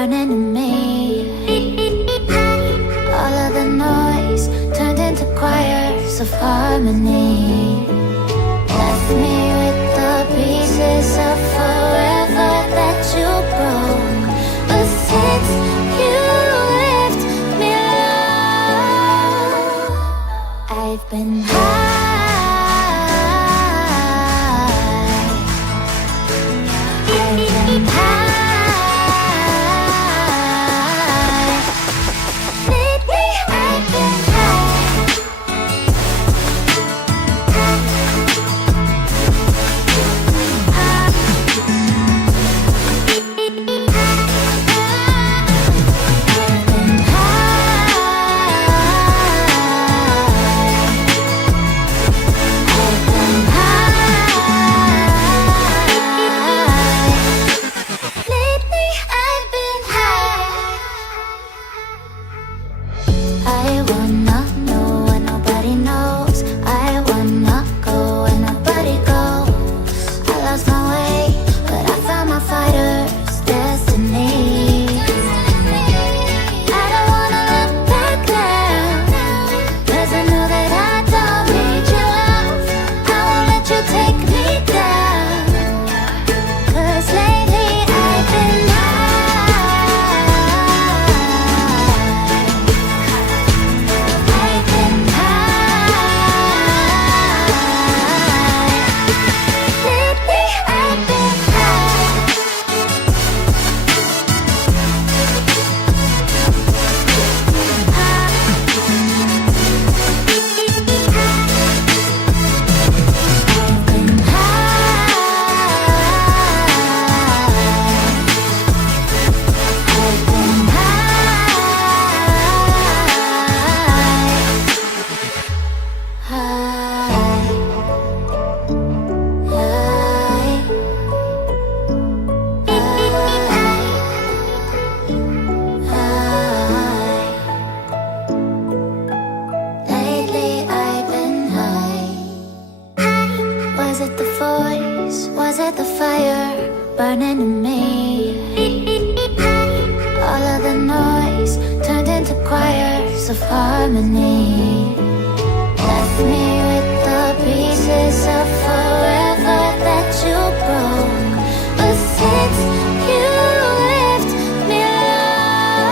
burning in me. All of the noise turned into choirs of harmony. Left me with the pieces of forever that you broke. But since you left me alone, I've been high. I've been high. Lately I've been burning in me. All of the noise turned into choirs of harmony. Left me with the pieces of forever that you broke. But since you left me alone,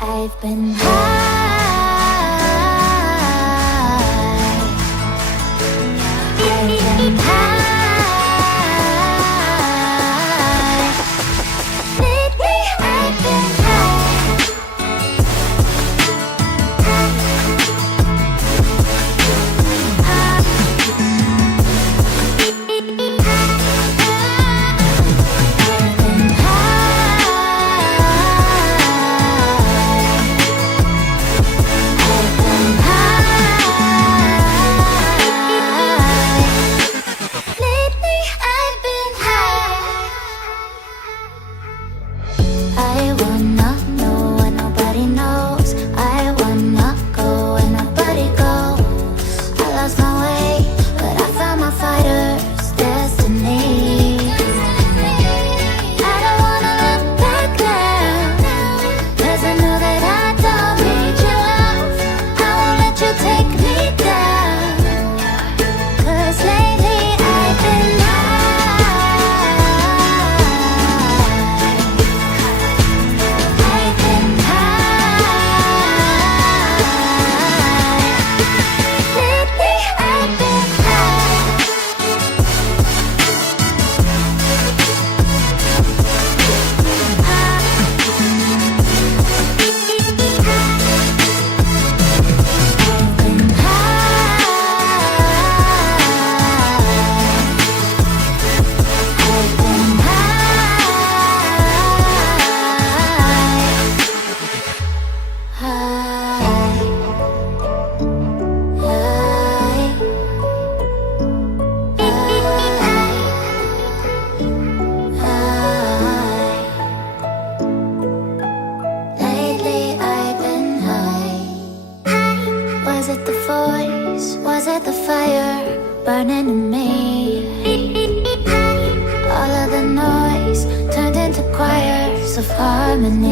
I've been high. I've been high. burning in me. All of the noise turned into choirs harmony.